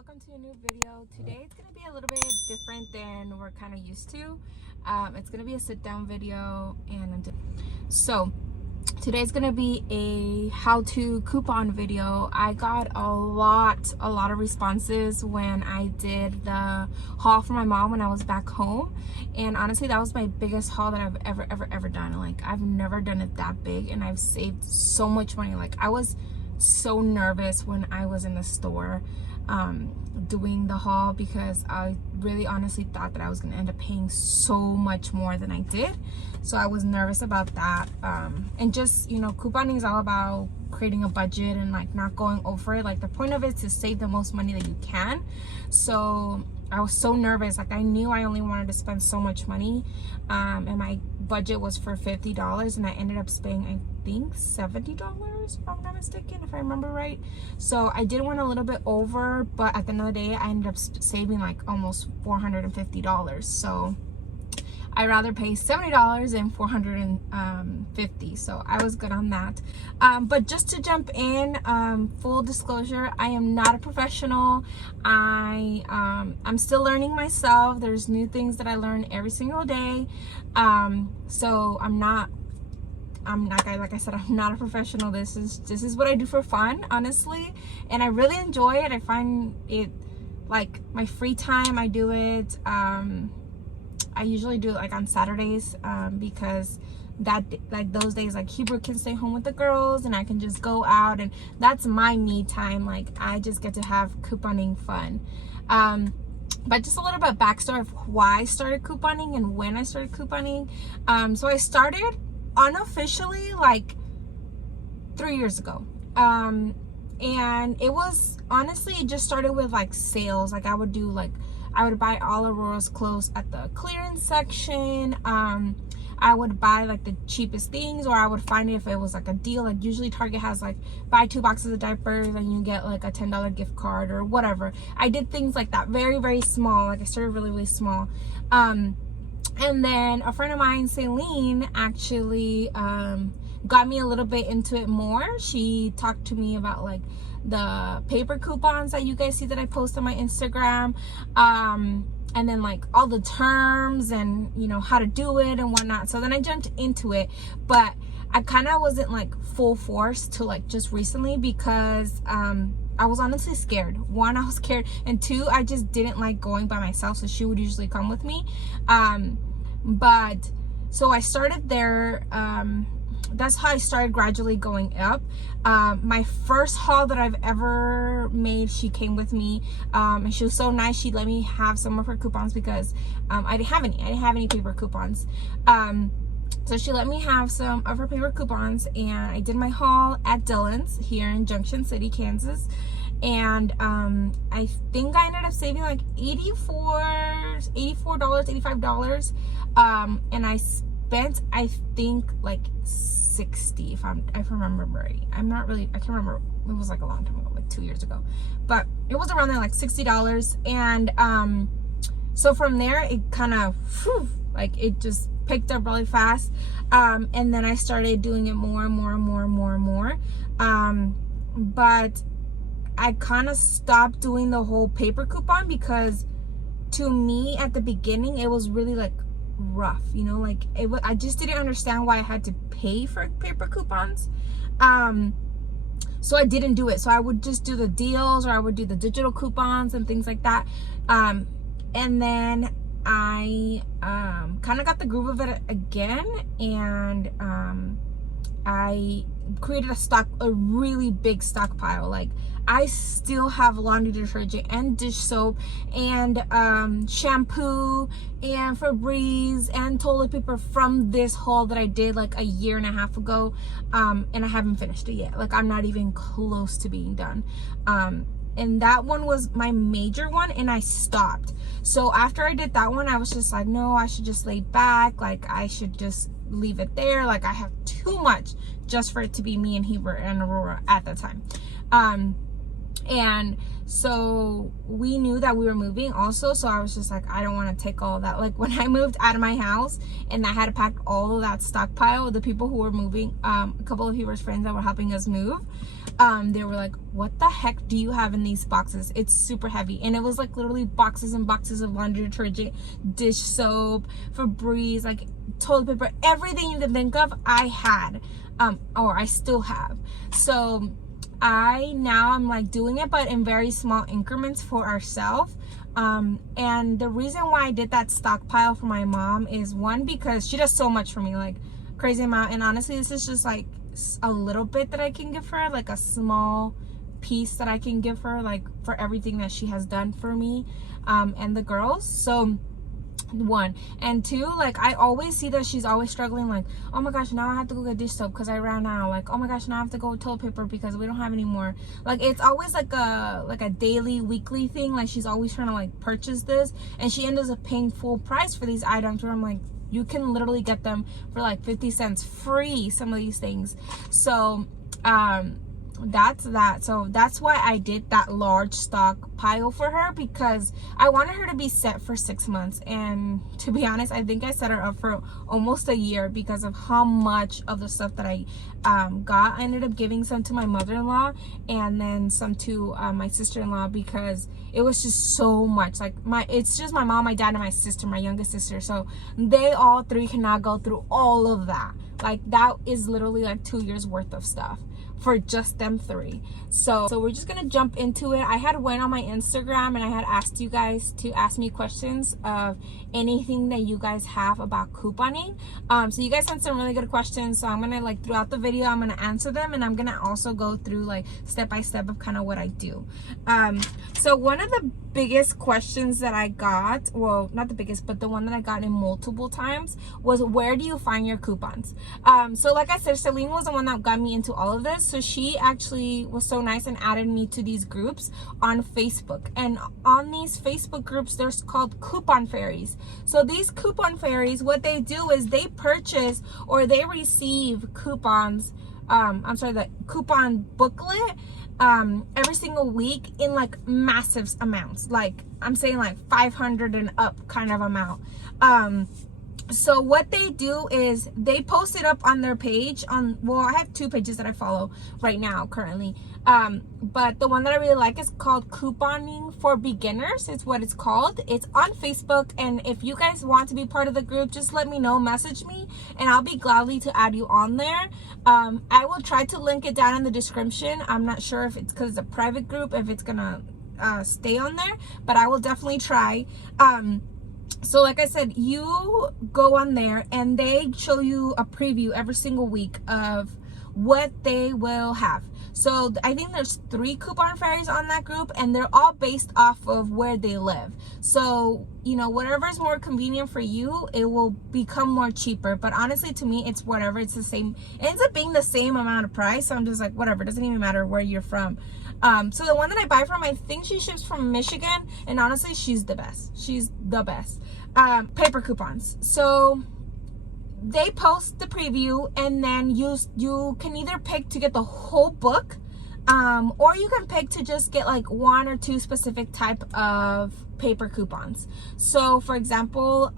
welcome to a new video. Today it's gonna be a little bit different than we're kind of used to. It's gonna be a sit-down video, and so today's gonna be a how-to coupon video. I got a lot of responses when I did the haul for my mom when I was back home, and honestly that was my biggest haul that I've ever done. Like, I've never done it that big, and I've saved so much money. Like, I was so nervous when I was in the store doing the haul, because I really honestly thought that I was gonna end up paying so much more than I did. So I was nervous about that, and just, you know, couponing is all about creating a budget and like not going over it. Like, the point of it is to save the most money that you can. So I was so nervous. Like, I knew I only wanted to spend so much money, and my budget was for $50, and I ended up spending, I think, $70, if I'm not mistaken, if I remember right. So I did went a little bit over, but at the end of the day I ended up saving like almost $450. So I'd rather pay $70 than $450. So I was good on that. But just to jump in, full disclosure, I am not a professional. I'm still learning myself. There's new things that I learn every single day. So like I said, I'm not a professional. This is what I do for fun, honestly, and I really enjoy it. I find it like my free time. I do it. I usually do it like on Saturdays, because that, like, those days, like, Hebrew can stay home with the girls and I can just go out, and that's my me time. Like, I just get to have couponing fun. But just a little bit backstory of why I started couponing and when I started couponing. So I started unofficially like 3 years ago. And it was, honestly, it just started with like sales. Like, I would buy all Aurora's clothes at the clearance section. I would buy like the cheapest things, or I would find it if it was like a deal. Like, usually Target has like buy 2 boxes of diapers and you get like a $10 gift card or whatever. I did things like that, very small. Like, I started really small. And then a friend of mine, Celine, actually got me a little bit into it more. She talked to me about like the paper coupons that you guys see that I post on my Instagram, and then like all the terms and, you know, how to do it and whatnot. So then I jumped into it, but I kind of wasn't like full force till like just recently, because I was honestly scared. One, I was scared, and two, I just didn't like going by myself, so she would usually come with me. But so I started there. That's how I started gradually going up. My first haul that I've ever made, she came with me, and she was so nice. She let me have some of her coupons, because I didn't have any paper coupons. So she let me have some of her paper coupons, and I did my haul at Dillon's here in Junction City, Kansas. And I think I ended up saving like $84, $85. And I spent, I think, like 60, if I remember right. I can't remember. It was like a long time ago, like 2 years ago, but it was around there, like $60. And so from there it kind of like it just picked up really fast. And then I started doing it more and more. But I kind of stopped doing the whole paper coupon, because to me at the beginning it was really like rough, you know, like I just didn't understand why I had to pay for paper coupons. So I didn't do it. So I would just do the deals, or I would do the digital coupons and things like that. And then I kind of got the groove of it again, and I created a really big stockpile. Like, I still have laundry detergent and dish soap and shampoo and Febreze and toilet paper from this haul that I did like a year and a half ago, and I haven't finished it yet. Like, I'm not even close to being done. And that one was my major one, and I stopped. So after I did that one, I was just like, no, I should just lay back. Like, I should just leave it there. Like, I have too much just for it to be me and Heber and Aurora at the time. And so we knew that we were moving also, so I was just like, I don't want to take all of that. Like, when I moved out of my house and I had to pack all of that stockpile, the people who were moving, a couple of Heber's friends that were helping us move, they were like, what the heck do you have in these boxes? It's super heavy. And it was like literally boxes and boxes of laundry detergent, dish soap, Febreze, like toilet paper, everything you can think of I had, or I still have. So I'm like doing it, but in very small increments for ourselves. And the reason why I did that stockpile for my mom is, one, because she does so much for me, like crazy amount. And honestly, this is just like a little bit that I can give her, like a small piece that I can give her, like for everything that she has done for me, and the girls. So one, and two, like I always see that she's always struggling, like, oh my gosh, now I have to go get dish soap because I ran out, like, oh my gosh, now I have to go with toilet paper because we don't have any more. Like, it's always like a daily, weekly thing. Like, she's always trying to like purchase this, and she ends up paying full price for these items where I'm like, you can literally get them for like 50 cents free, some of these things. So that's that. So that's why I did that large stockpile for her, because I wanted her to be set for 6 months. And to be honest, I think I set her up for almost a year because of how much of the stuff that I got. I ended up giving some to my mother-in-law and then some to my sister-in-law, because it was just so much. Like, it's just my mom, my dad, and my sister, my youngest sister. So they all three cannot go through all of that. Like, that is literally like 2 years worth of stuff for just them three. So we're just gonna jump into it. I had went on my Instagram and I had asked you guys to ask me questions of anything that you guys have about couponing. So you guys sent some really good questions, so I'm gonna, like, throughout the video, I'm gonna answer them, and I'm gonna also go through like step by step of kind of what I do. So one of the biggest questions that I got, well, not the biggest, but the one that I got in multiple times, was, where do you find your coupons? So like I said, Celine was the one that got me into all of this. So she actually was so nice and added me to these groups on Facebook. And on these Facebook groups, there's called coupon fairies. So these coupon fairies, what they do is they purchase or they receive coupons, the coupon booklet, every single week in like massive amounts. Like, I'm saying like 500 and up kind of amount. So what they do is they post it up on their page on, well, I have 2 pages that I follow right now currently. But the one that I really like is called Couponing for Beginners. It's what it's called. It's on Facebook. And if you guys want to be part of the group, just let me know, message me, and I'll be gladly to add you on there. I will try to link it down in the description. I'm not sure if it's because it's a private group, if it's gonna stay on there, but I will definitely try. So like I said, you go on there and they show you a preview every single week of what they will have. So I think there's 3 coupon fairies on that group, and they're all based off of where they live. So, you know, whatever is more convenient for you, it will become more cheaper. But honestly, to me, it's whatever. It's the same. It ends up being the same amount of price. So I'm just like, whatever. It doesn't even matter where you're from. So the one that I buy from, I think she ships from Michigan, and honestly, she's the best. She's the best. Paper coupons. So they post the preview, and then you can either pick to get the whole book, or you can pick to just get like 1 or 2 specific type of paper coupons. So for example,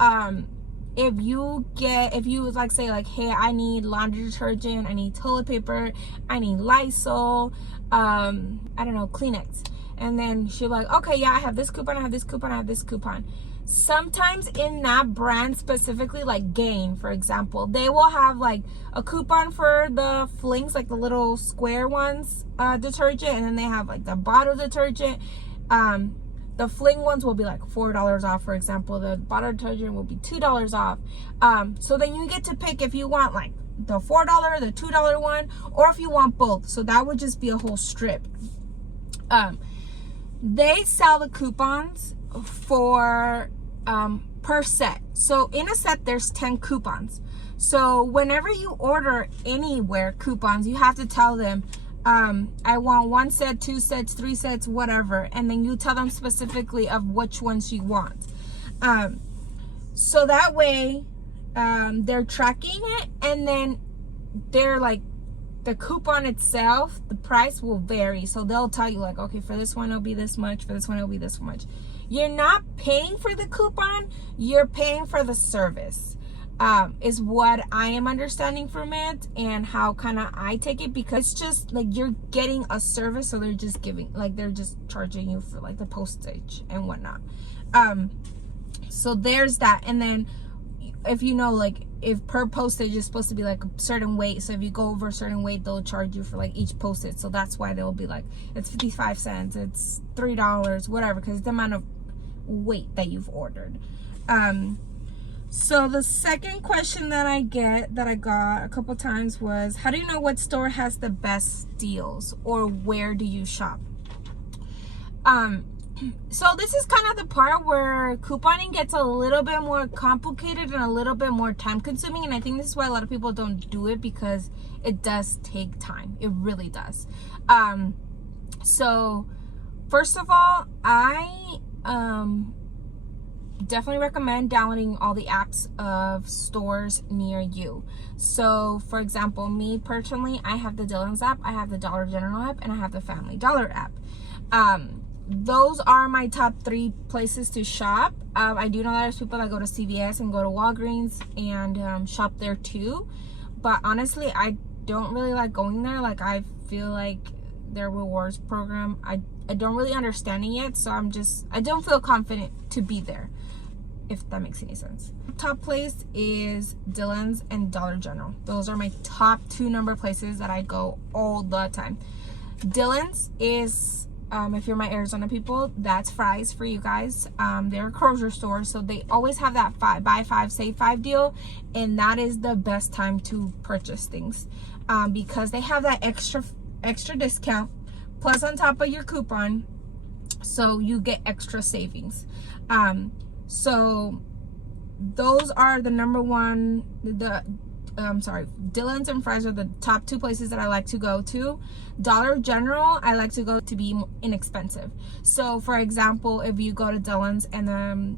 if you like say like, hey, I need laundry detergent, I need toilet paper, I need Lysol, I don't know, Kleenex, and then she'll be like, okay, yeah, I have this coupon, I have this coupon, I have this coupon. Sometimes in that brand specifically, like Gain, for example, they will have like a coupon for the flings, like the little square ones, detergent, and then they have like the bottle detergent. The fling ones will be like $4 off, for example. The bottle detergent will be $2 off. So then you get to pick if you want like the $4, the $2 one, or if you want both. So that would just be a whole strip. They sell the coupons for per set. So in a set there's 10 coupons. So whenever you order anywhere coupons, you have to tell them, I want 1 set, 2 sets, 3 sets, whatever, and then you tell them specifically of which ones you want. So that way they're tracking it, and then they're like, the coupon itself, the price will vary. So they'll tell you like, okay, for this one it'll be this much, for this one it'll be this much. You're not paying for the coupon, you're paying for the service. is what I am understanding from it, and how kind of I take it, because it's just like you're getting a service, so they're just giving, like they're just charging you for like the postage and whatnot. So there's that. And then if you know, like if per postage is supposed to be like a certain weight, so if you go over a certain weight, they'll charge you for like each postage. So that's why they'll be like, it's 55 cents, it's $3, whatever, because it's the amount of weight that you've ordered. So the second question that I got a couple times was, how do you know what store has the best deals, or where do you shop? So this is kind of the part where couponing gets a little bit more complicated and a little bit more time consuming, and I think this is why a lot of people don't do it, because it does take time. It really does. So first of all, I definitely recommend downloading all the apps of stores near you. So for example, me personally, I have the Dillon's app, I have the Dollar General app, and I have the Family Dollar app. Those are my top 3 places to shop. I do know that there's people that go to CVS and go to Walgreens and shop there too, but honestly, I don't really like going there. Like, I feel like their rewards program, I don't really understand it yet, so I don't feel confident to be there, if that makes any sense. Top place is Dillon's and Dollar General. Those are my top 2 number places that I go all the time. Dillon's is, if you're my Arizona people, that's Fry's for you guys. They're a grocery store, so they always have that buy 5 save 5 deal, and that is the best time to purchase things, because they have that extra discount plus on top of your coupon, so you get extra savings. So those are the number one, Dillon's and Fry's are the top 2 places that I like to go to. Dollar General, I like to go to be inexpensive. So for example, if you go to Dillon's and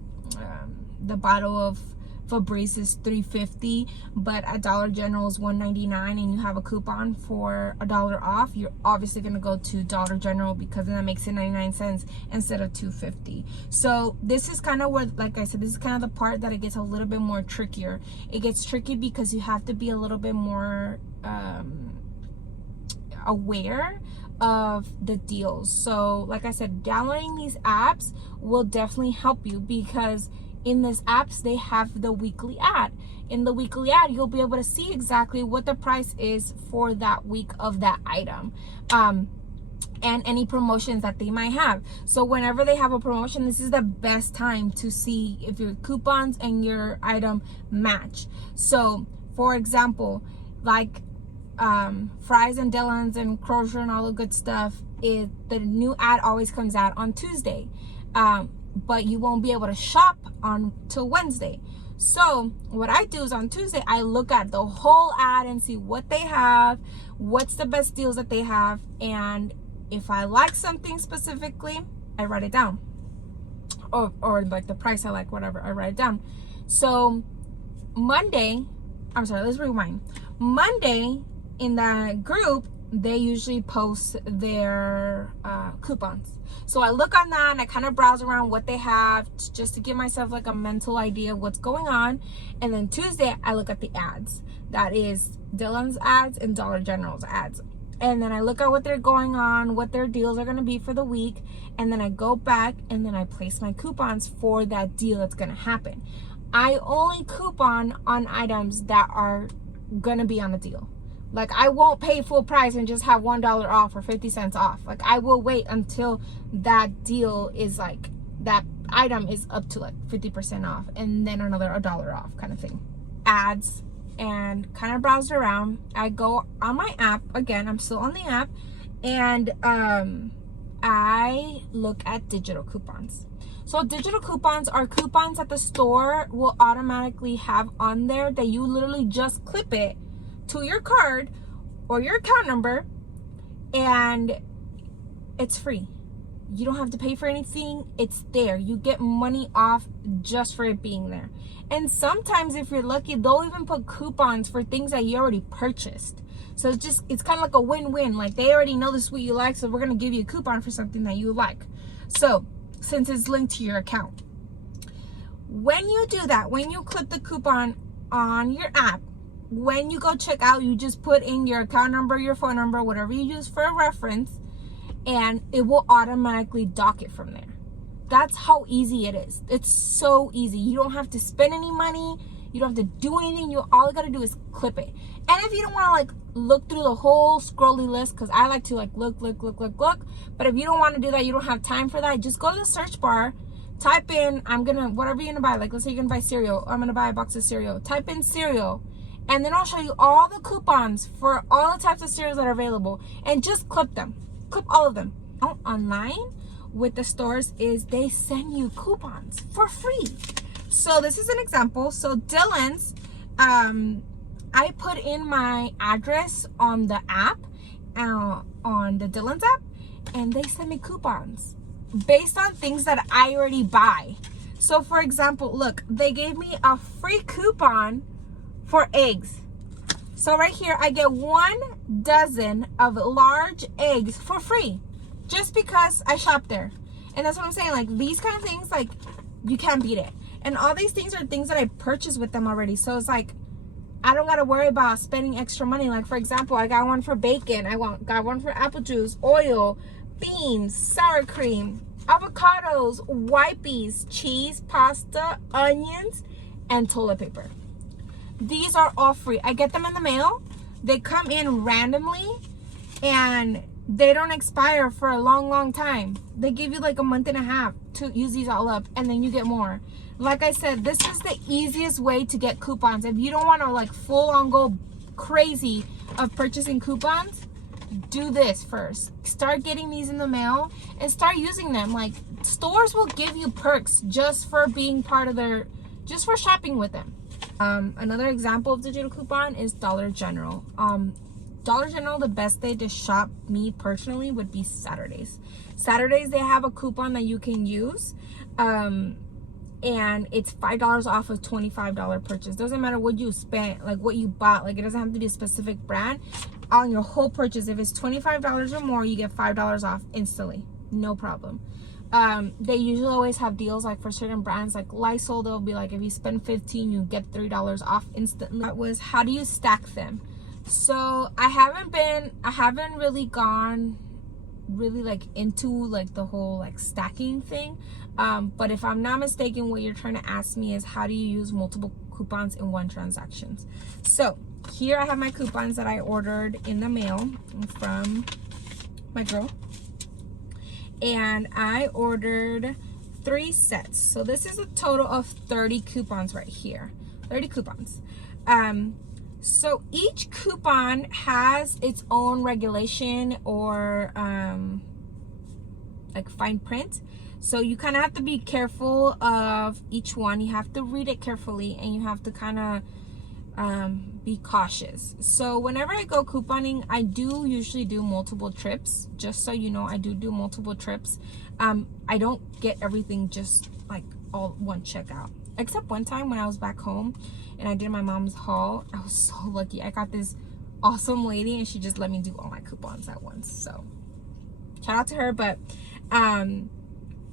the bottle of Febreze is $3.50, but at Dollar General is $1.99, and you have a coupon for $1 off, you're obviously going to go to Dollar General, because then that makes it 99 cents instead of $2.50. So this is kind of where, like I said, this is kind of the part that it gets a little bit more trickier. It gets tricky because you have to be a little bit more aware of the deals. So like I said, downloading these apps will definitely help you, because in these apps, they have the weekly ad. In the weekly ad, you'll be able to see exactly what the price is for that week of that item, and any promotions that they might have. So whenever they have a promotion, this is the best time to see if your coupons and your item match. So for example, like Fry's and Dillon's and Kroger and all the good stuff, the new ad always comes out on Tuesday. But you won't be able to shop till Wednesday. So what I do is on Tuesday, I look at the whole ad and see what they have, what's the best deals that they have, and if I like something specifically, I write it down, or like the price I like, whatever, I write it down. So Monday, let's rewind. Monday in the group, they usually post their coupons. So I look on that and I kind of browse around what they have, just to give myself like a mental idea of what's going on. And then Tuesday, I look at the ads. That is Dillon's ads and Dollar General's ads. And then I look at what they're going on, what their deals are going to be for the week. And then I go back and then I place my coupons for that deal that's going to happen. I only coupon on items that are going to be on a deal. Like, I won't pay full price and just have $1 off or 50 cents off. Like, I will wait until that deal is like, that item is up to like 50% off, and then another $1 off kind of thing. Ads, and kind of browse around. I go on my app, again, I'm still on the app, and I look at digital coupons. So digital coupons are coupons that the store will automatically have on there, that you literally just clip it to your card or your account number, and it's free. You don't have to pay for anything. It's there. You get money off just for it being there. And sometimes, if you're lucky, they'll even put coupons for things that you already purchased. So it's kind of like a win-win. Like, they already know this is what you like, so we're going to give you a coupon for something that you like. So since it's linked to your account, when you do that, when you clip the coupon on your app. When you go check out, you just put in your account number, your phone number, whatever you use for a reference, and it will automatically dock it from there. That's how easy it is. It's so easy. You don't have to spend any money. You don't have to do anything. All you gotta do is clip it. And if you don't want to like look through the whole scrolly list, because I like to like look. But if you don't want to do that, you don't have time for that, just go to the search bar, type in, whatever you're gonna buy. Like let's say you're gonna buy cereal. I'm gonna buy a box of cereal. Type in cereal. And then I'll show you all the coupons for all the types of cereals that are available. And just clip them. Clip all of them. Online with the stores is they send you coupons for free. So this is an example. So Dillon's, I put in my address on the app, on the Dillon's app, and they send me coupons based on things that I already buy. So for example, look, they gave me a free coupon for eggs. So right here, I get 1 dozen of large eggs for free, just because I shop there. And that's what I'm saying, like these kind of things, like you can't beat it. And all these things are things that I purchased with them already. So it's like, I don't gotta worry about spending extra money. Like for example, I got one for bacon, got one for apple juice, oil, beans, sour cream, avocados, wipes, cheese, pasta, onions, and toilet paper. These are all free. I get them in the mail. They come in randomly and they don't expire for a long time. They give you like a month and a half to use these all up, and then you get more. Like I said, this is the easiest way to get coupons. If you don't want to like full on go crazy of purchasing coupons, do this first. Start getting these in the mail and start using them. Like stores will give you perks just for being part of just for shopping with them. Another example of digital coupon is Dollar General. Dollar General, the best day to shop, me personally, would be Saturdays. Saturdays, they have a coupon that you can use, and it's $5 off of $25 purchase. Doesn't matter what you spent, like what you bought, like it doesn't have to be a specific brand. On your whole purchase, if it's $25 or more, you get $5 off instantly, no problem. They usually always have deals like for certain brands like Lysol. They'll be like, if you spend $15, you get $3 off instantly. That was, how do you stack them? So I haven't really gone like into like the whole like stacking thing. But if I'm not mistaken, what you're trying to ask me is how do you use multiple coupons in one transaction? So here I have my coupons that I ordered in the mail from my girl. And I ordered 3 sets. So this is a total of 30 coupons right here. 30 coupons. So each coupon has its own regulation or like fine print. So you kind of have to be careful of each one. You have to read it carefully and you have to kind of be cautious. So whenever I go couponing, I do usually do multiple trips. Just so you know, I do multiple trips. I don't get everything just like all one checkout. Except one time when I was back home and I did my mom's haul. I was so lucky. I got this awesome lady and she just let me do all my coupons at once. So shout out to her. But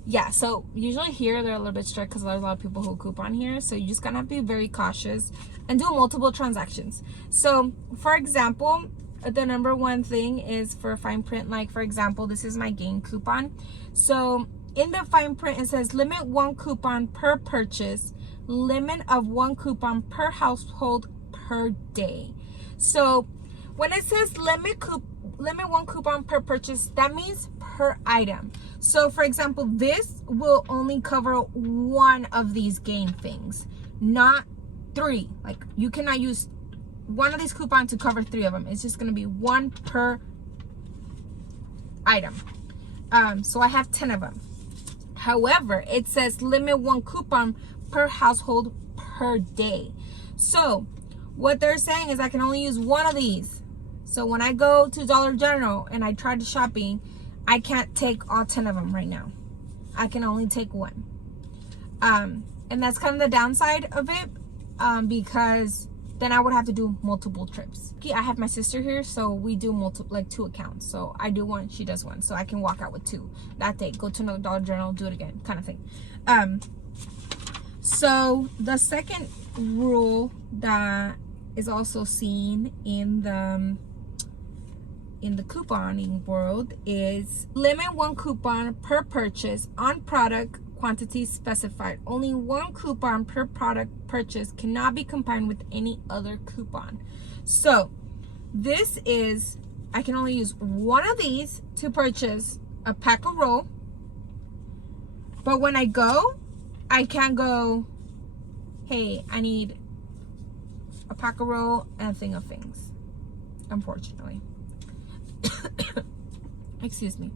yeah, so usually here they're a little bit strict because there's a lot of people who coupon here. So you just gotta have to be very cautious and do multiple transactions. So for example, the number one thing is for fine print. Like for example, this is my game coupon. So in the fine print, it says limit 1 coupon per purchase, limit of 1 coupon per household per day. So when it says limit 1 coupon per purchase, that means per item. So for example, this will only cover 1 of these game things, not 3. Like you cannot use 1 of these coupons to cover 3 of them. It's just going to be 1 per item. So I have 10 of them. However, it says limit 1 coupon per household per day. So what they're saying is I can only use 1 of these. So when I go to Dollar General and I try to shopping, I can't take all 10 of them right now. I can only take 1. And that's kind of the downside of it, because then I would have to do multiple trips. I have my sister here, so we do like 2 accounts. So I do 1, she does 1. So I can walk out with 2 that day, go to another Dollar General, do it again, kind of thing. So the second rule that is also seen in the couponing world is limit 1 coupon per purchase on product quantity specified. Only 1 coupon per product purchase cannot be combined with any other coupon. So this is, I can only use 1 of these to purchase a pack of roll, but when I go, I can't go, hey, I need a pack of roll and a thing of things, unfortunately. Excuse me.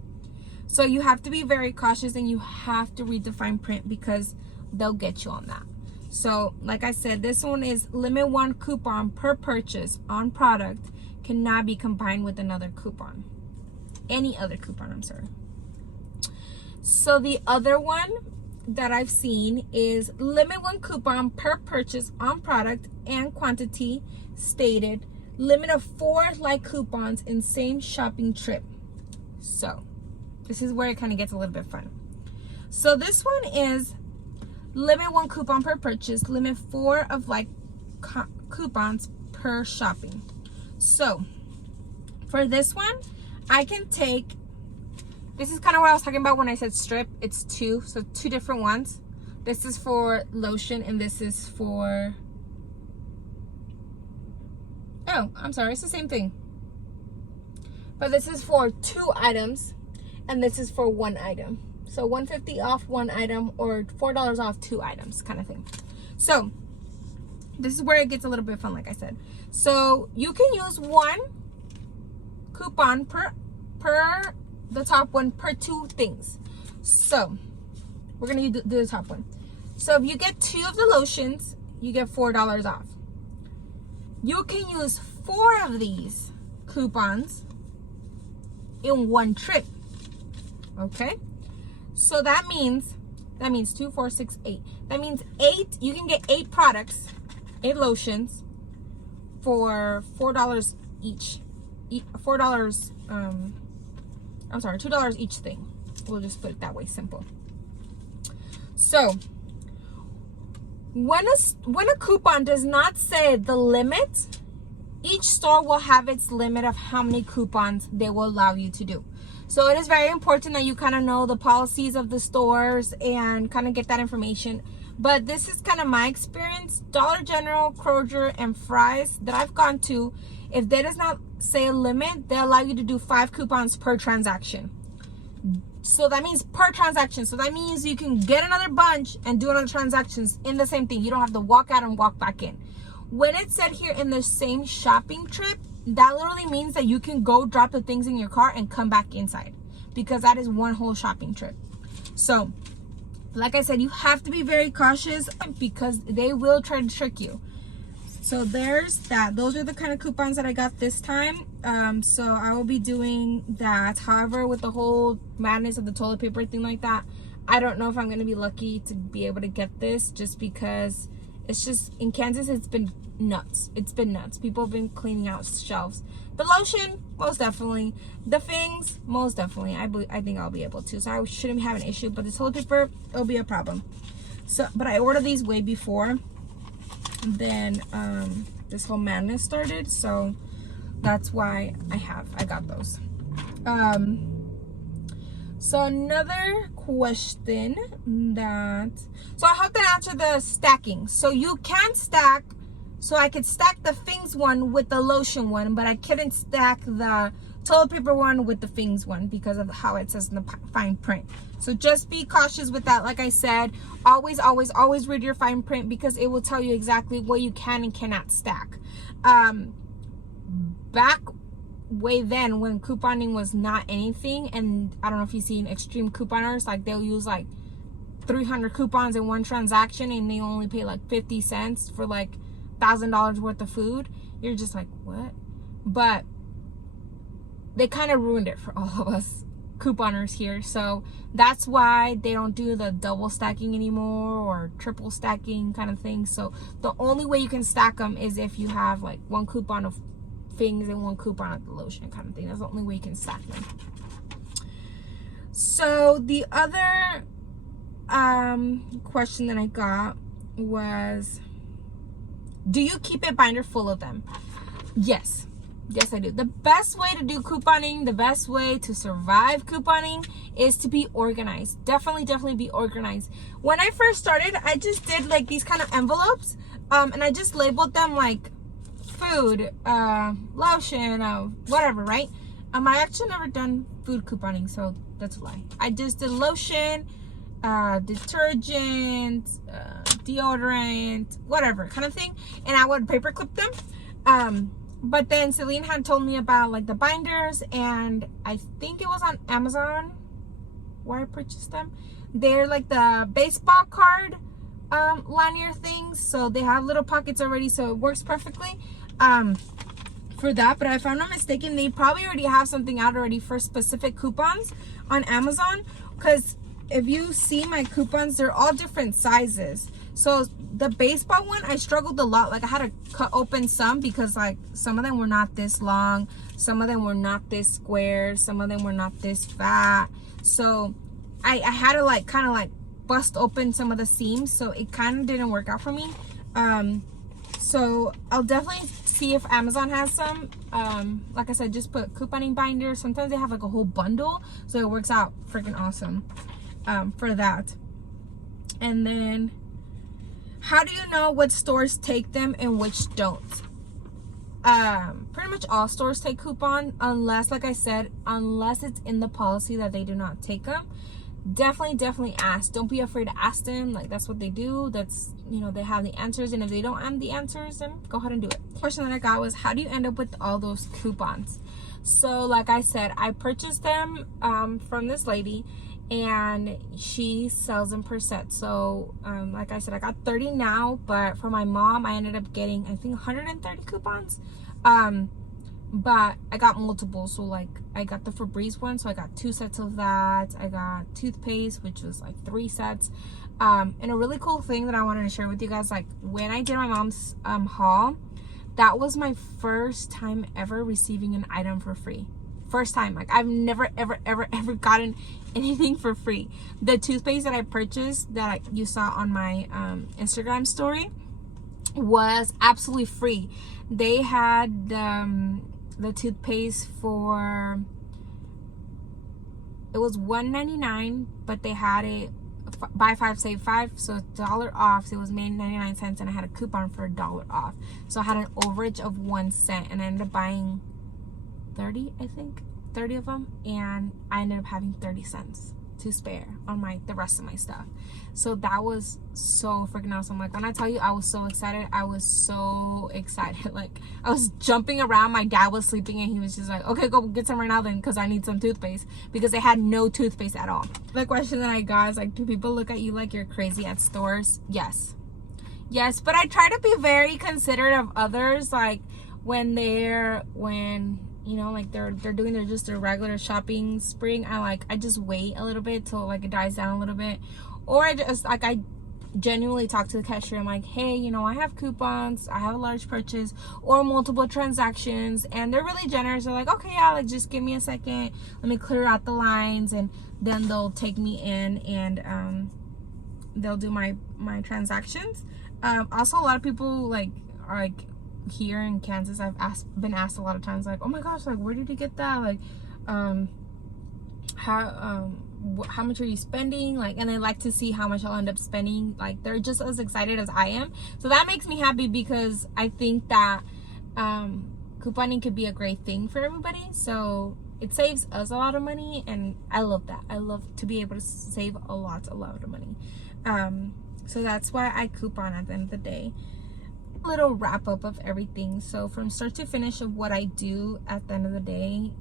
So you have to be very cautious, and you have to read the fine print because they'll get you on that. So like I said, this one is limit 1 coupon per purchase on product cannot be combined with another coupon. Any other coupon, I'm sorry. So the other one that I've seen is limit 1 coupon per purchase on product and quantity stated. Limit of 4 like coupons in same shopping trip. So this is where it kind of gets a little bit fun. So this one is limit 1 coupon per purchase, limit 4 of like coupons per shopping. So for this one, I can take, this is kind of what I was talking about when I said strip. It's 2, so 2 different ones. This is for lotion and this is for, oh, I'm sorry, it's the same thing. But this is for 2 items and this is for 1 item. So $1.50 off 1 item or $4 off 2 items kind of thing. So this is where it gets a little bit fun, like I said. So you can use 1 coupon per the top one per 2 things. So we're gonna do the top one. So if you get 2 of the lotions, you get $4 off. You can use 4 of these coupons in 1 trip. Okay, so that means 2, 4, 6, 8. That means 8. You can get 8 products, 8 lotions for $4 each. $4. I'm sorry, $2 each thing. We'll just put it that way, simple. So when a coupon does not say the limit, each store will have its limit of how many coupons they will allow you to do. So it is very important that you kind of know the policies of the stores and kind of get that information. But this is kind of my experience. Dollar General, Kroger, and Fry's that I've gone to, if they does not say a limit, they allow you to do 5 coupons per transaction. So that means per transaction. So that means you can get another bunch and do another transactions in the same thing. You don't have to walk out and walk back in. When it said here in the same shopping trip, that literally means that you can go drop the things in your car and come back inside, because that is 1 whole shopping trip. So like I said, you have to be very cautious because they will try to trick you. So there's that. Those are the kind of coupons that I got this time. So I will be doing that. However, with the whole madness of the toilet paper thing like that, I don't know if I'm going to be lucky to be able to get this, just because it's just, in Kansas, it's been nuts. It's been nuts. People have been cleaning out shelves. The lotion, most definitely. The things, most definitely. I think I'll be able to. So I shouldn't have an issue. But the toilet paper, it'll be a problem. So, but I ordered these way before then this whole madness started. So that's why I got those. So another question so I hope that answered the stacking. So you can stack. So I could stack the things one with the lotion one, but I couldn't stack the toilet paper one with the things one because of how it says in the fine print. So just be cautious with that. Like I said, always read your fine print, because it will tell you exactly what you can and cannot stack. Back way then, when couponing was not anything, and I don't know if you've seen extreme couponers, like they'll use like 300 coupons in one transaction and they only pay like 50 cents for like $1,000 worth of food. You're just like, what? But they kind of ruined it for all of us couponers here. So that's why they don't do the double stacking anymore or triple stacking kind of thing. So the only way you can stack them is if you have like 1 coupon of things and 1 coupon of the lotion kind of thing. That's the only way you can stack them. So the other question that I got was, Do you keep a binder full of them? Yes. Yes, I do. The best way to do couponing, the best way to survive couponing is to be organized. Definitely be organized. When I first started, I just did like these kind of envelopes, and I just labeled them like food, lotion, whatever, right? I actually never done food couponing, so that's a lie. I just did lotion, detergent, deodorant, whatever kind of thing, and I would paper clip them. But then Celine had told me about like the binders, and I think it was on Amazon where I purchased them. They're like the baseball card lanyard things, so they have little pockets already, so it works perfectly for that. But if I'm not mistaken, they probably already have something out already for specific coupons on Amazon, because if you see my coupons, they're all different sizes. So the baseball one, I struggled a lot. Like I had to cut open some because like some of them were not this long, some of them were not this square, some of them were not this fat. So I had to like kind of like bust open some of the seams, so it kind of didn't work out for me. So I'll definitely see if Amazon has some. Like I said, just put couponing binders. Sometimes they have like a whole bundle, so it works out freaking awesome for that. And then, how do you know what stores take them and which don't? Pretty much all stores take coupon, unless, like I said, unless it's in the policy that they do not take them. Definitely ask. Don't be afraid to ask them. Like, that's what they do. That's, you know, they have the answers, and if they don't have the answers, then go ahead and do it. The question that I got was, how do you end up with all those coupons? So like I said, I purchased them from this lady, and she sells them per set. So like I said, I got 30 now, but for my mom I ended up getting, I think, 130 coupons. But I got multiple, so like I got the Febreze one, so I got 2 sets of that. I got toothpaste, which was like 3 sets. And a really cool thing that I wanted to share with you guys, like when I did my mom's haul, that was my first time ever receiving an item for free. First time. Like I've never ever gotten anything for free. The toothpaste that I purchased that you saw on my Instagram story was absolutely free. They had the toothpaste for, it was $1.99, but they had it buy 5 save 5, so $1 off. So it was made 99 cents, and I had a coupon for $1 off, so I had an overage of 1 cent, and I ended up buying 30, I think 30 of them, and I ended up having 30 cents to spare on the rest of my stuff. So that was so freaking awesome. Like when I tell you I was so excited, I was so excited. Like I was jumping around. My dad was sleeping, and he was just like, okay, go get some right now then, because I need some toothpaste, because they had no toothpaste at all. The question that I got is like, do people look at you like you're crazy at stores? Yes, but I try to be very considerate of others. Like when you know, like they're doing their regular shopping spree, I just wait a little bit till like it dies down a little bit, or I genuinely talk to the cashier. I'm like, hey, you know, I have coupons, I have a large purchase or multiple transactions, and they're really generous. They're like, okay, yeah, like just give me a second, let me clear out the lines, and then they'll take me in, and they'll do my transactions. Also, a lot of people are like, here in Kansas, I've been asked a lot of times, like, oh my gosh, like, where did you get that? Like, how much are you spending? Like, and they like to see how much I'll end up spending. Like, they're just as excited as I am. So that makes me happy, because I think that couponing could be a great thing for everybody. So it saves us a lot of money, and I love that. I love to be able to save a lot of money. So that's why I coupon at the end of the day. Little wrap up of everything. So from start to finish of what I do at the end of the day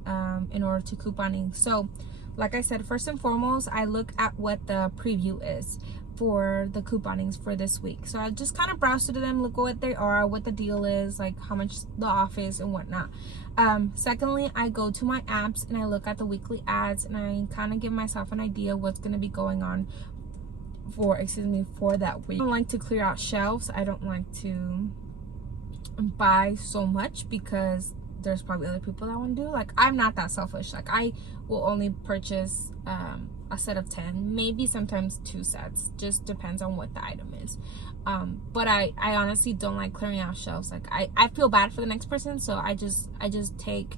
in order to couponing. So like I said, first and foremost, I look at what the preview is for the couponings for this week. So I just kind of browse through them, look at what they are, what the deal is, like how much the off is and whatnot. Secondly, I go to my apps and I look at the weekly ads, and I kind of give myself an idea what's going to be going on for that week. I don't like to clear out shelves. I don't like to buy so much, because there's probably other people that want to do. Like, I'm not that selfish. Like, I will only purchase a set of 10, maybe sometimes 2 sets, just depends on what the item is. But I honestly don't like clearing out shelves. Like I feel bad for the next person, so I just take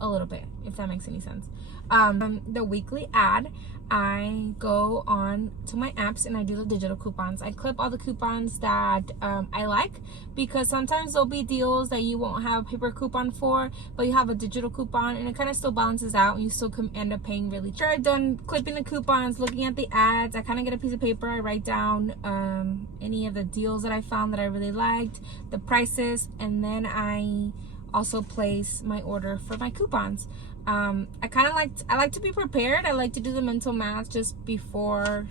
a little bit, if that makes any sense. The weekly ad, I go on to my apps and I do the digital coupons. I clip all the coupons that I like, because sometimes there'll be deals that you won't have a paper coupon for, but you have a digital coupon, and it kind of still balances out and you still can end up paying really cheap. After I've done clipping the coupons, looking at the ads, I kind of get a piece of paper, I write down any of the deals that I found that I really liked, the prices, and then I also place my order for my coupons. I like to be prepared. I like to do the mental math just before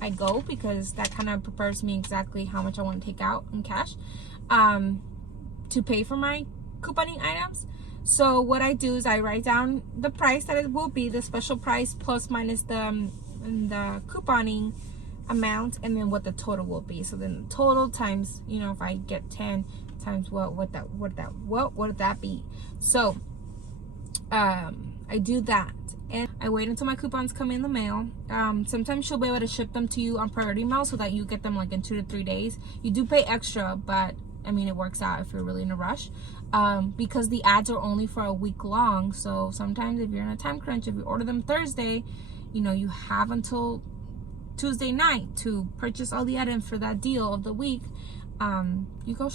I go, because that kind of prepares me exactly how much I want to take out in cash to pay for my couponing items. So what I do is I write down the price that it will be, the special price plus minus the couponing amount, and then what the total will be. So then the total times, you know, if I get 10 times what would that be? So I do that, and I wait until my coupons come in the mail. Sometimes she'll be able to ship them to you on priority mail so that you get them like in 2 to 3 days. You do pay extra, but I mean, it works out if you're really in a rush, because the ads are only for a week long. So sometimes if you're in a time crunch, if you order them Thursday, you know, you have until Tuesday night to purchase all the items for that deal of the week. You go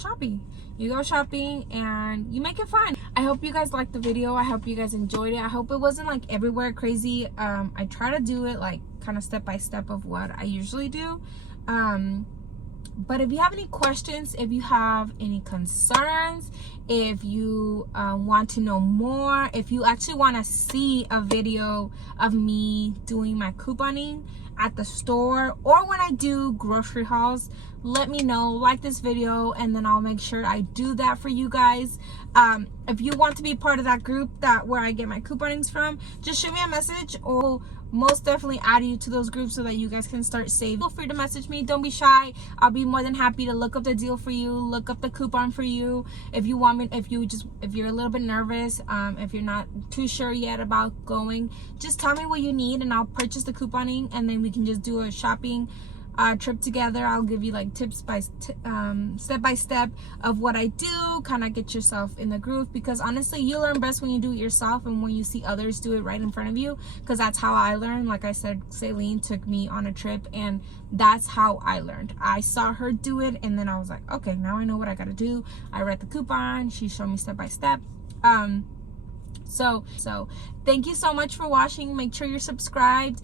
shopping and you make it fun. I hope you guys liked the video. I hope you guys enjoyed it. I hope it wasn't like everywhere crazy. I try to do it like kind of step by step of what I usually do. But if you have any questions, if you have any concerns, if you want to know more, if you actually want to see a video of me doing my couponing at the store or when I do grocery hauls, let me know. Like this video, and then I'll make sure I do that for you guys. If you want to be part of that group where I get my couponings from, just shoot me a message, or most definitely add you to those groups so that you guys can start saving. Feel free to message me. Don't be shy. I'll be more than happy to look up the deal for you, look up the coupon for you. If you want me, if you're a little bit nervous, if you're not too sure yet about going, just tell me what you need and I'll purchase the couponing, and then we can just do a shopping trip together. I'll give you like tips by step by step of what I do, kind of get yourself in the groove, because honestly you learn best when you do it yourself and when you see others do it right in front of you, because that's how I learned. Like I said, Celine took me on a trip and that's how I learned. I saw her do it and then I was like, okay, now I know what I gotta do. I read the coupon, she showed me step by step. So thank you so much for watching. Make sure you're subscribed,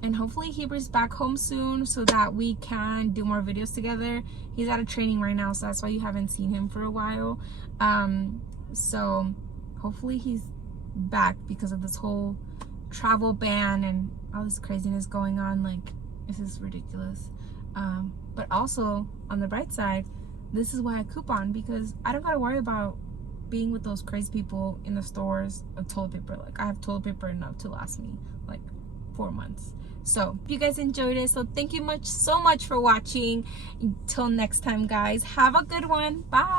and hopefully Heber's back home soon so that we can do more videos together. He's out of training right now, so that's why you haven't seen him for a while. So hopefully he's back, because of this whole travel ban and all this craziness going on. Like, this is ridiculous. But also on the bright side, this is why I coupon, because I don't gotta worry about being with those crazy people in the stores of toilet paper. Like, I have toilet paper enough to last me like 4 months. So if you guys enjoyed it, so thank you so much for watching. Until next time, guys, have a good one. Bye.